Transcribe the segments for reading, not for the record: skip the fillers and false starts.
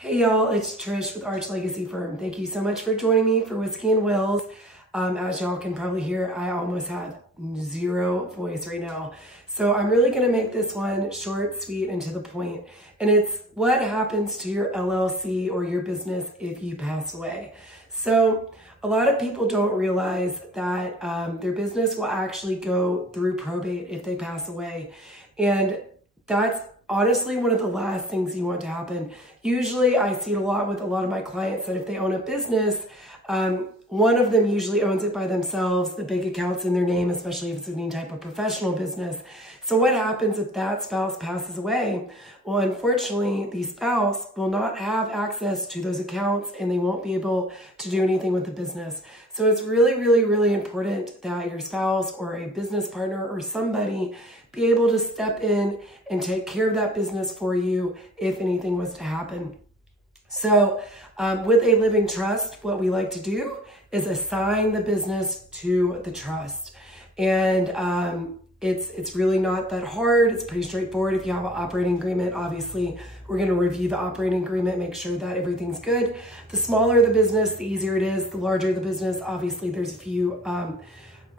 Hey y'all, it's Trish with Arch Legacy Firm. Thank you so much for joining me for Whiskey and Wills. As y'all can probably hear, I almost have zero voice right now. So I'm really gonna make this one short, sweet, and to the point. And it's what happens to your LLC or your business if you pass away. So a lot of people don't realize that their business will actually go through probate if they pass away. And that's honestly one of the last things you want to happen. Usually I see it a lot with a lot of my clients that if they own a business, one of them usually owns it by themselves, the big account's in their name, especially if it's any type of professional business. So what happens if that spouse passes away? Well, unfortunately, the spouse will not have access to those accounts and they won't be able to do anything with the business. So it's really, really, really important that your spouse or a business partner or somebody be able to step in and take care of that business for you if anything was to happen. So with a living trust, what we like to do is assign the business to the trust. And it's really not that hard. It's pretty straightforward. If you have an operating agreement, obviously we're going to review the operating agreement, make sure that everything's good. The smaller the business, the easier it is. The larger the business, obviously there's a few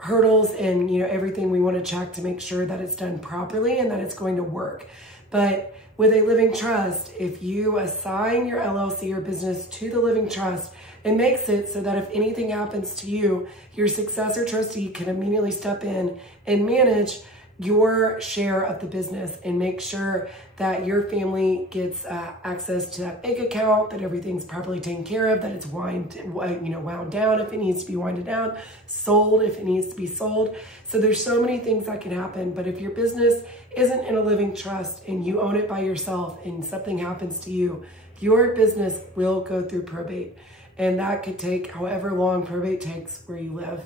hurdles and everything we want to check to make sure that it's done properly and that it's going to work. But with a living trust, if you assign your LLC or business to the living trust, it makes it so that if anything happens to you, your successor trustee can immediately step in and manage your share of the business and make sure that your family gets access to that bank account, that everything's properly taken care of, that it's wound down if it needs to be wound down, sold if it needs to be sold. So there's so many things that can happen. But if your business isn't in a living trust and you own it by yourself and something happens to you, your business will go through probate. And that could take however long probate takes where you live.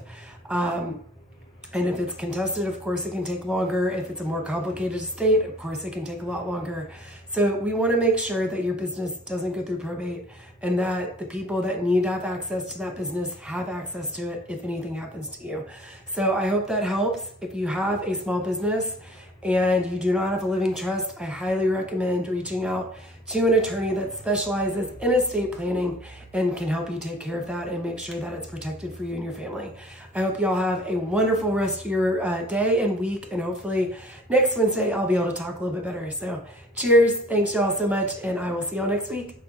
And if it's contested, of course, it can take longer. If it's a more complicated estate, of course, it can take a lot longer. So we want to make sure that your business doesn't go through probate and that the people that need to have access to that business have access to it if anything happens to you. So I hope that helps. If you have a small business and you do not have a living trust, I highly recommend reaching out to an attorney that specializes in estate planning and can help you take care of that and make sure that it's protected for you and your family. I hope y'all have a wonderful rest of your day and week, and hopefully next Wednesday I'll be able to talk a little bit better. So cheers, thanks y'all so much, and I will see y'all next week.